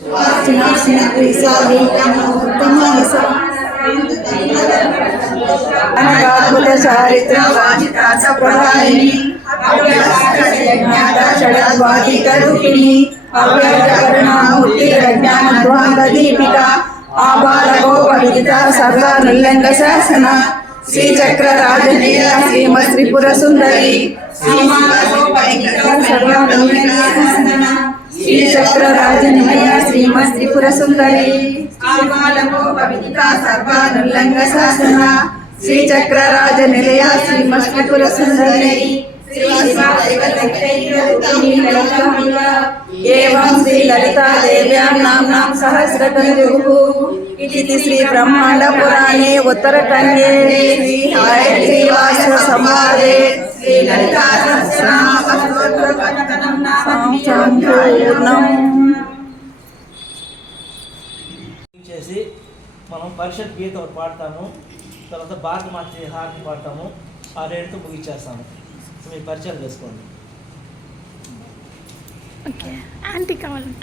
సువాసినాశిన చారిత్ర వాచితాచ ప్రధాయిని షడద్వాదిక రూపిణి అవ్యక్త సర్వ నిల్లంగ శాసన శ్రీచక్ర రాజనీయ శ్రీమత్ త్రిపుర సుందరి సర్వ శ్రీచక్ర రాజనీయ శ్రీమత్ త్రిపుర సుందరి. సర్వానుల్లంఘ శాసన. రాజ నిలయ శ్రీమత్ త్రిపుర సుందరి. శ్రీ లలితా దేవ్యాం నామ్నాం ఇది శ్రీ బ్రహ్మాండ పురాణే శ్రీ హయగ్రీవాస సంవాదే. శ్రీ చేసి మనం పరిషత్ గీత ఒకటి పాడతాము తర్వాత భారత మాత హారతి పాడతాము ఆ రేటుతో ముగించేస్తాము మీరు పరిచయం చేసుకోండి. ఓకే. ఆంటీ కావాలంట.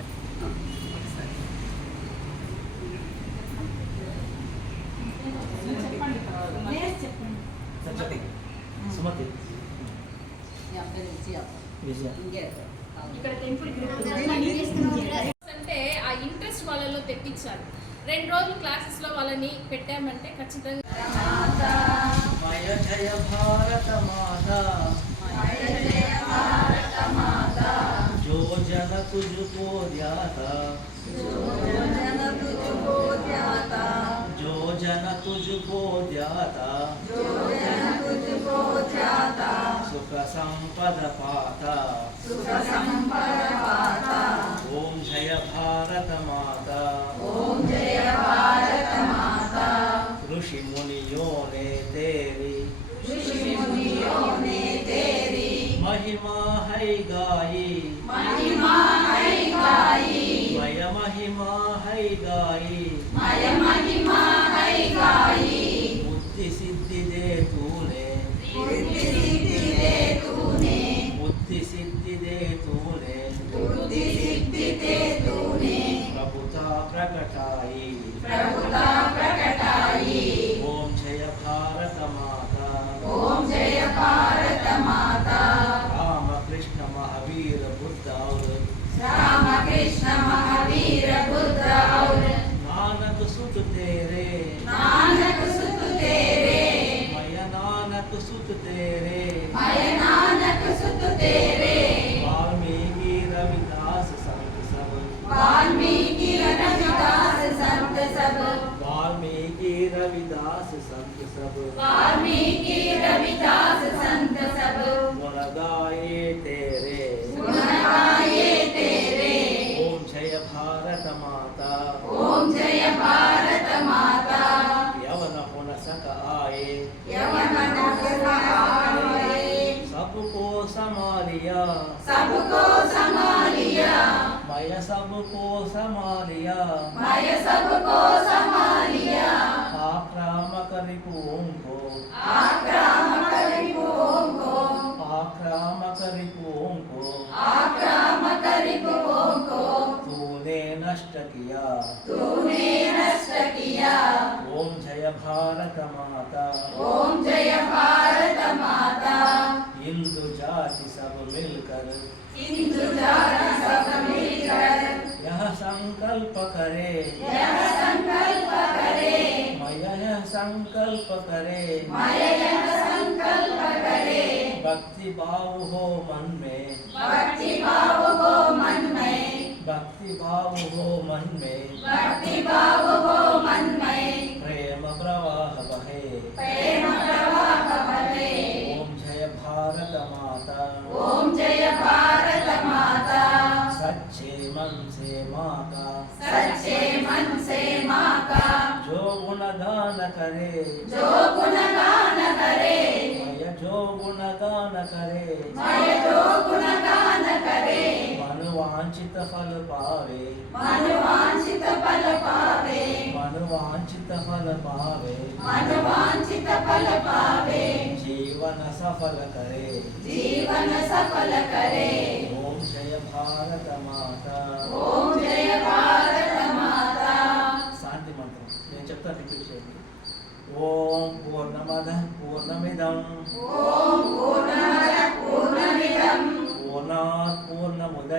ఇక్కడ టెంపుల్ అంటే ఆ ఇంట్రెస్ట్ వాళ్ళలో తెప్పించాలి రెండు రోజులు క్లాసెస్ లో వాళ్ళని పెట్టామంటే ఖచ్చితంగా మయ జయ భారత మాత जो जन तुझको ध्याता సుఖ సంపద పాత సుఖ సంపద పాత ఓం జయ భారత మాత ఓం జయ ਨਾਨਕ ਸੁਤ ਤੇਰੇ ਹਰੇ ਨਾਨਕ ਸੁਤ ਤੇਰੇ ਵਾਲਮੀਕੀ ਰਵਿਦਾਸ ਸੰਤ ਸਭ ਵਾਲਮੀਕੀ ਰਵਿਦਾਸ ਸੰਤ ਸਭ ਵਾਲਮੀਕੀ ਰਵਿਦਾਸ ਸੰਤ ਸਭ ਵਾਲਮੀਕੀ ਰਵਿਦਾਸ ਸੰਤ ਸਭ मैं सबको संभालिया मैं सबको संभालिया आक्रामक रिपुओं को आक्रामक रिपुओं को आक्रामक रिपुओं को आक्रामक रिपुओं को तूने नष्ट किया तूने नष्ट किया ओम जय भारत माता ओम जय भारत माता हिंदू जाति सब मिलकर हिंदू जाति सब मिलकर यह संकल्प करे यह संकल्प करे मैं यह संकल्प करे मैं यह संकल्प करे भक्ति भाव हो मन में भक्ति भाव हो मन में भक्ति भाव हो मन में भक्ति भाव हो मन में करे जो गुणगान करे मैं जो गुणगान करे मैं जो गुणगान करे मनवांचित फल पावे मनवांचित फल पावे मनवांचित फल पावे मनवांचित फल पावे जीवन सफल करे जीवन सफल करे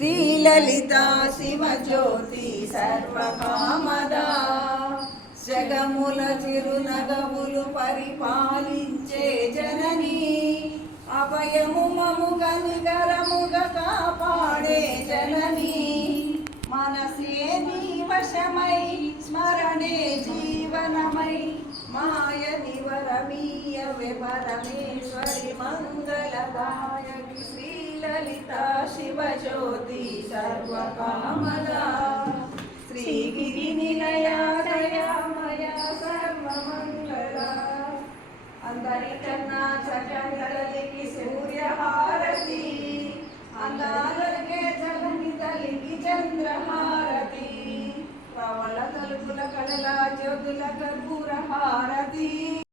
శ్రీలలితా శివజ్యోతి సర్వకామదా. జగముల చిరునగములు పరిపాలించే జనని. అభయము మము కనికరముగ కాపాడే జనని. మనసే నీ వశమై స్మరణే జీవనమై. మాయ నివరమీయ వివరమేశ్వరి మంగళదాయకి శ్రీ శివజ్యోతి సర్వకామదా శ్రీగిరి నిలయ దయామయ సర్వమంగళ అందరికన్నా చక్కని సూర్యహార